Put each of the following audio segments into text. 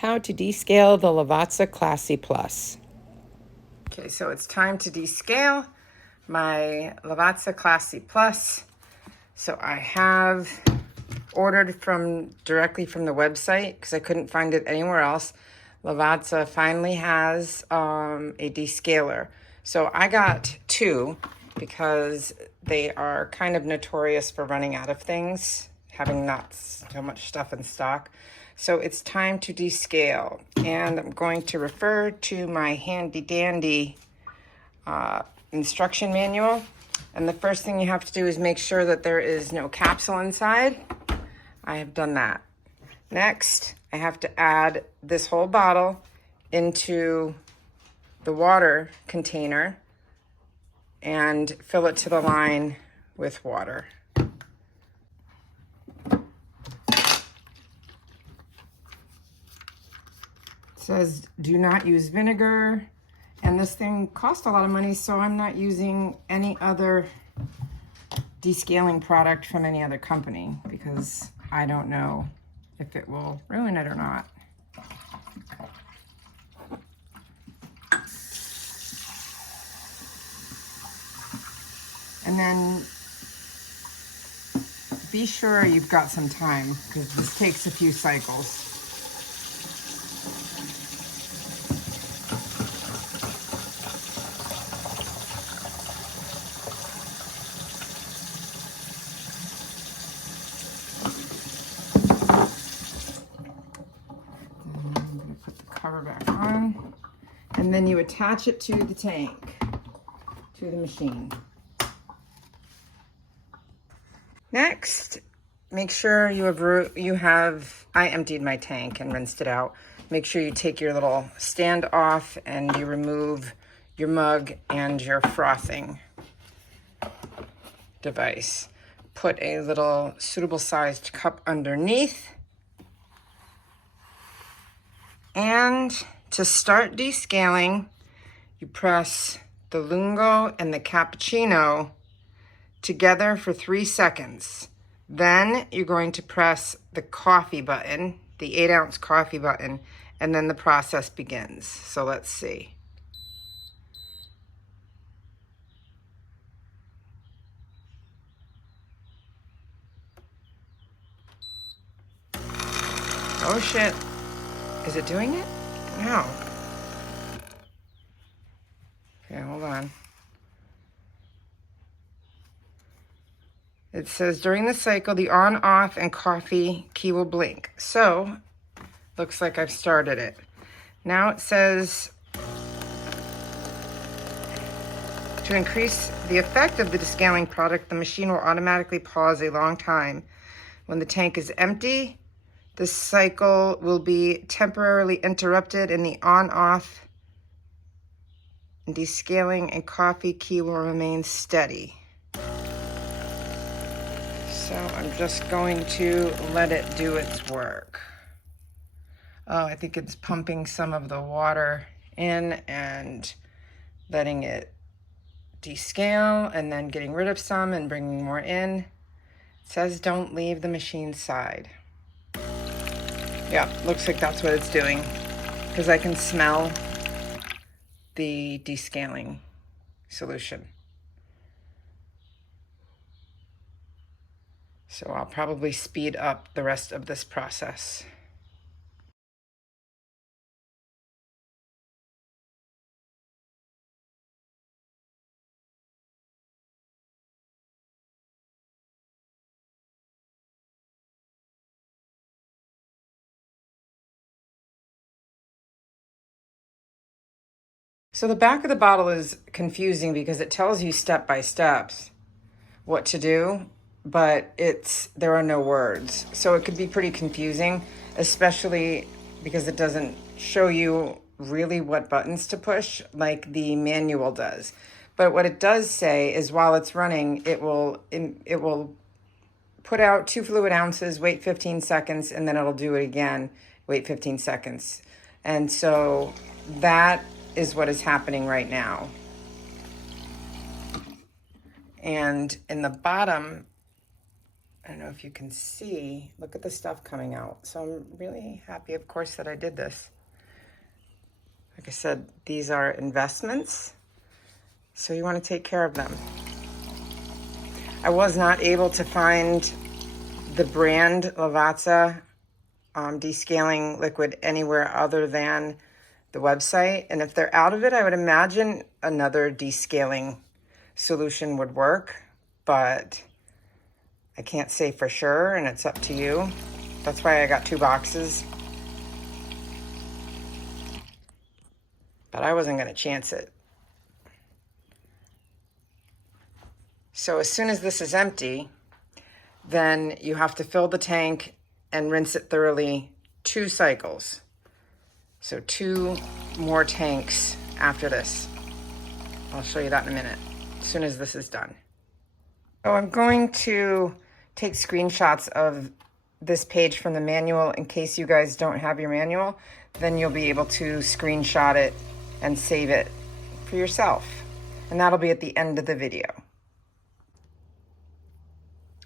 How to descale the LavAzza Classy Plus. Okay, so it's time to descale my LavAzza Classy Plus. So I have ordered directly from the website because I couldn't find it anywhere else. LavAzza finally has a descaler. So I got two because they are kind of notorious for running out of things, having not so much stuff in stock. So it's time to descale, and I'm going to refer to my handy dandy instruction manual. And the first thing you have to do is make sure that there is no capsule inside. I have done that. Next, I have to add this whole bottle into the water container and fill it to the line with water. It says do not use vinegar, and this thing cost a lot of money, so I'm not using any other descaling product from any other company because I don't know if it will ruin it or not. And then be sure you've got some time because this takes a few cycles. I'm going to put the cover back on, and then you attach it to the tank, to the machine. Next, make sure I emptied my tank and rinsed it out. Make sure you take your little stand off and you remove your mug and your frothing device. Put a little suitable sized cup underneath. And to start descaling, you press the lungo and the cappuccino together for 3 seconds. Then you're going to press the coffee button, the 8-ounce coffee button, and then the process begins. So let's see. Oh shit. Is it doing it? No. Okay, hold on. It says during the cycle, the on, off, and coffee key will blink. So, looks like I've started it. Now it says, to increase the effect of the descaling product, the machine will automatically pause a long time. When the tank is empty, the cycle will be temporarily interrupted and the on, off, and descaling and coffee key will remain steady. So I'm just going to let it do its work. Oh, I think it's pumping some of the water in and letting it descale and then getting rid of some and bringing more in. It says don't leave the machine side. Yeah, looks like that's what it's doing because I can smell the descaling solution. So I'll probably speed up the rest of this process. So the back of the bottle is confusing because it tells you step by steps what to do, but there are no words. So it could be pretty confusing, especially because it doesn't show you really what buttons to push like the manual does. But what it does say is while it's running, it will put out 2 fluid ounces, wait 15 seconds, and then it'll do it again, wait 15 seconds. And so that is what is happening right now. And in the bottom, don't know if you can see, look at the stuff coming out. So I'm really happy, of course, that I did this. Like I said, these are investments, so you want to take care of them. I was not able to find the brand LavAzza descaling liquid anywhere other than the website. And if they're out of it, I would imagine another descaling solution would work, but I can't say for sure, and it's up to you. That's why I got 2 boxes. But I wasn't going to chance it. So as soon as this is empty, then you have to fill the tank and rinse it thoroughly 2 cycles. So 2 more tanks after this. I'll show you that in a minute, as soon as this is done. So I'm going to take screenshots of this page from the manual in case you guys don't have your manual. Then you'll be able to screenshot it and save it for yourself. And that'll be at the end of the video.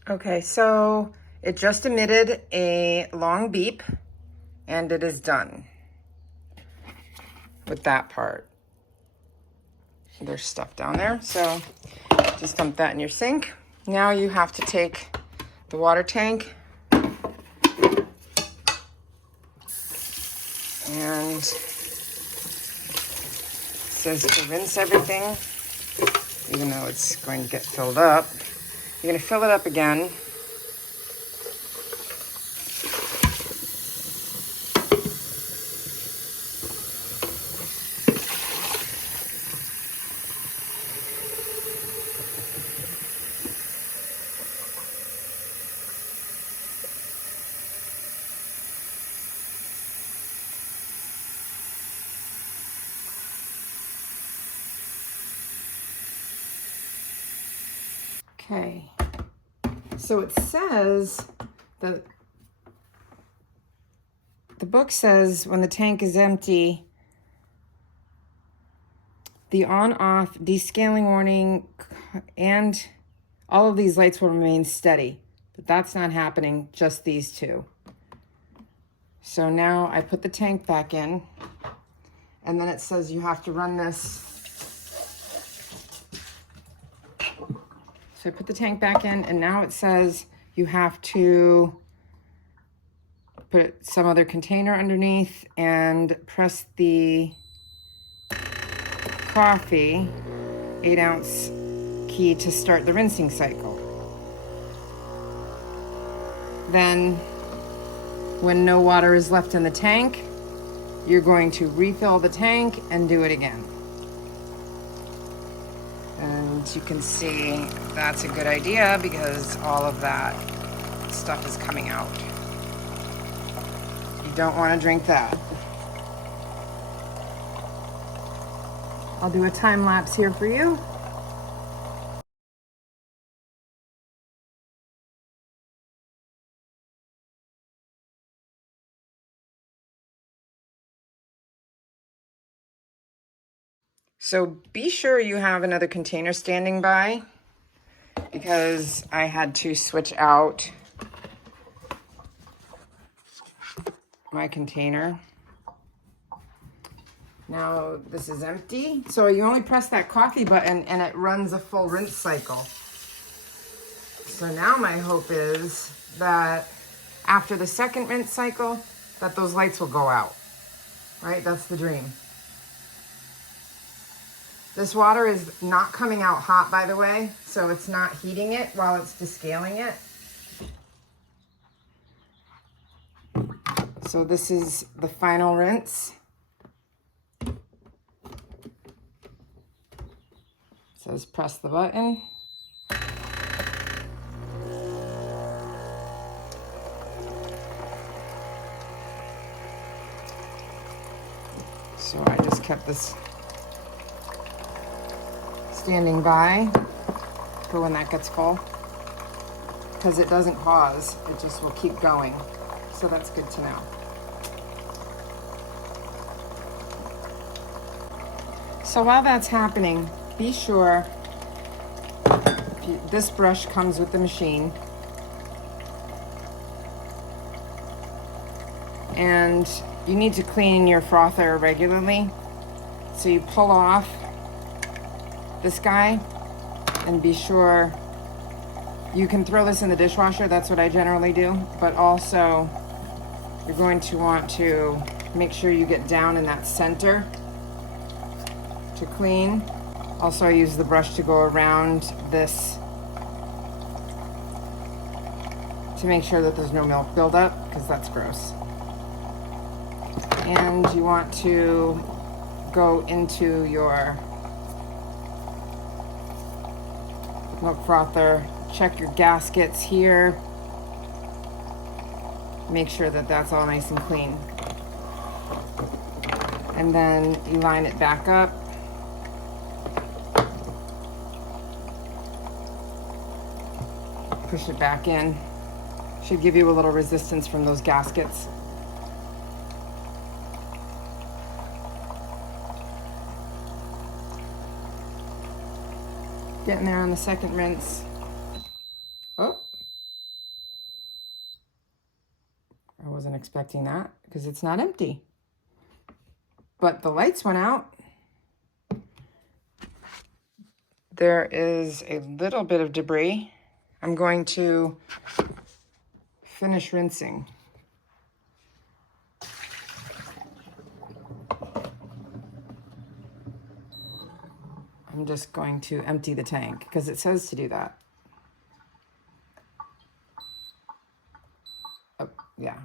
Okay, so it just emitted a long beep and it is done with that part. There's stuff down there, so just dump that in your sink. Now you have to take the water tank and it says to rinse everything, even though it's going to get filled up. You're going to fill it up again. Okay, so it says that the book says when the tank is empty, the on-off descaling warning and all of these lights will remain steady, but that's not happening, just these 2. So now I put the tank back in, and then it says you have to run this. So I put the tank back in, and now it says you have to put some other container underneath and press the coffee 8-ounce key to start the rinsing cycle. Then when no water is left in the tank, you're going to refill the tank and do it again. And you can see that's a good idea because all of that stuff is coming out. You don't want to drink that. I'll do a time lapse here for you. So be sure you have another container standing by because I had to switch out my container. Now this is empty. So you only press that coffee button and it runs a full rinse cycle. So now my hope is that after the second rinse cycle, that those lights will go out, right? That's the dream. This water is not coming out hot, by the way, so it's not heating it while it's descaling it. So this is the final rinse. It says press the button. So I just kept this standing by for when that gets full because it doesn't pause, it just will keep going. So that's good to know. So while that's happening, be sure this brush comes with the machine. And you need to clean your frother regularly. So you pull off this guy and be sure you can throw this in the dishwasher. That's what I generally do. But also you're going to want to make sure you get down in that center to clean. Also, I use the brush to go around this to make sure that there's no milk buildup, because that's gross. And you want to go into your milk frother, check your gaskets here, make sure that that's all nice and clean. And then you line it back up. Push it back in. Should give you a little resistance from those gaskets. Getting there on the second rinse. Oh. I wasn't expecting that because it's not empty. But the lights went out. There is a little bit of debris. I'm going to finish rinsing. I'm just going to empty the tank because it says to do that. Oh, yeah.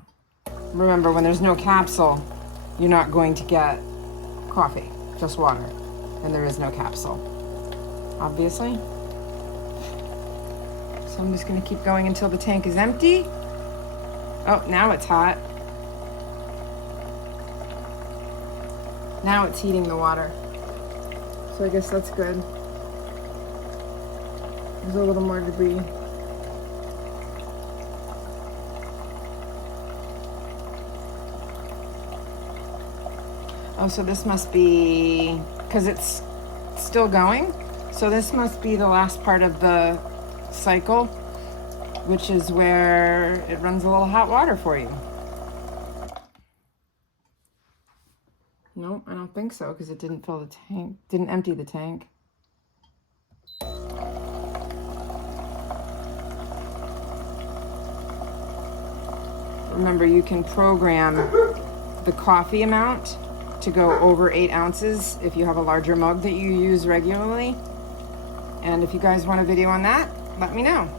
Remember, when there's no capsule, you're not going to get coffee, just water. And there is no capsule, obviously. So I'm just going to keep going until the tank is empty. Oh, now it's hot. Now it's heating the water. So I guess that's good. There's a little more debris. Oh, so this must be, because it's still going. So this must be the last part of the cycle, which is where it runs a little hot water for you. No, I don't think so, because it didn't fill the tank, didn't empty the tank. Remember, you can program the coffee amount to go over 8 ounces if you have a larger mug that you use regularly. And if you guys want a video on that, let me know.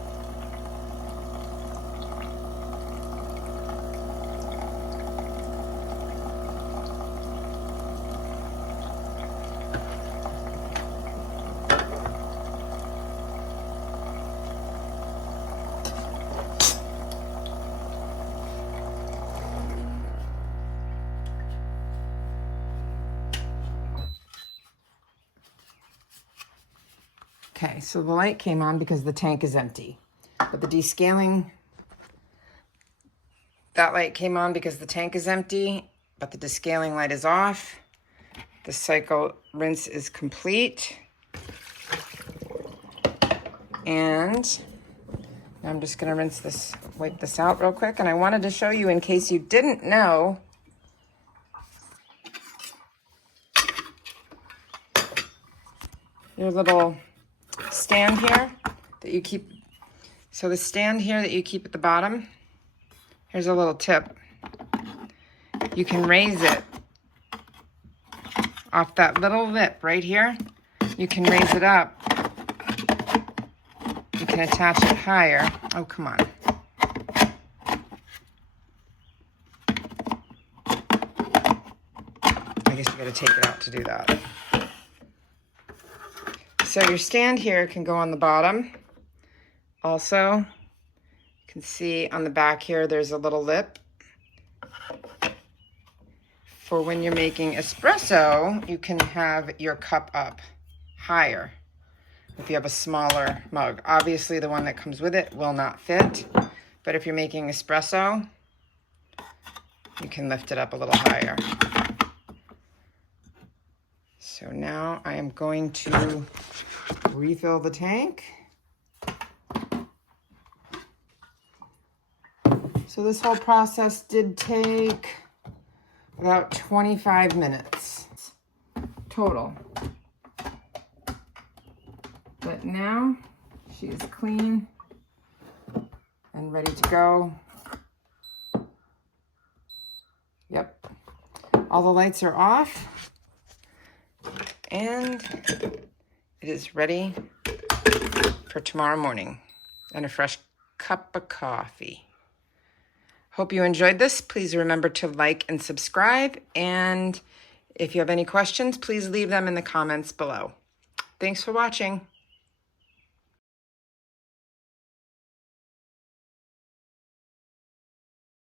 Okay, so the light came on because the tank is empty. But the descaling, that light came on because the tank is empty, but the descaling light is off. The cycle rinse is complete. And I'm just gonna rinse this, wipe this out real quick. And I wanted to show you, in case you didn't know, your little stand here that you keep. So the stand here that you keep at the bottom, here's a little tip. You can raise it off that little lip right here. You can raise it up. You can attach it higher. Oh, come on. I guess you gotta take it out to do that. So your stand here can go on the bottom. Also, you can see on the back here, there's a little lip. For when you're making espresso, you can have your cup up higher if you have a smaller mug. Obviously, the one that comes with it will not fit, but if you're making espresso, you can lift it up a little higher. So now I am going to refill the tank. So this whole process did take about 25 minutes total. But now she is clean and ready to go. Yep. All the lights are off. And it is ready for tomorrow morning and a fresh cup of coffee. Hope you enjoyed this. Please remember to like and subscribe. And if you have any questions, please leave them in the comments below. Thanks for watching.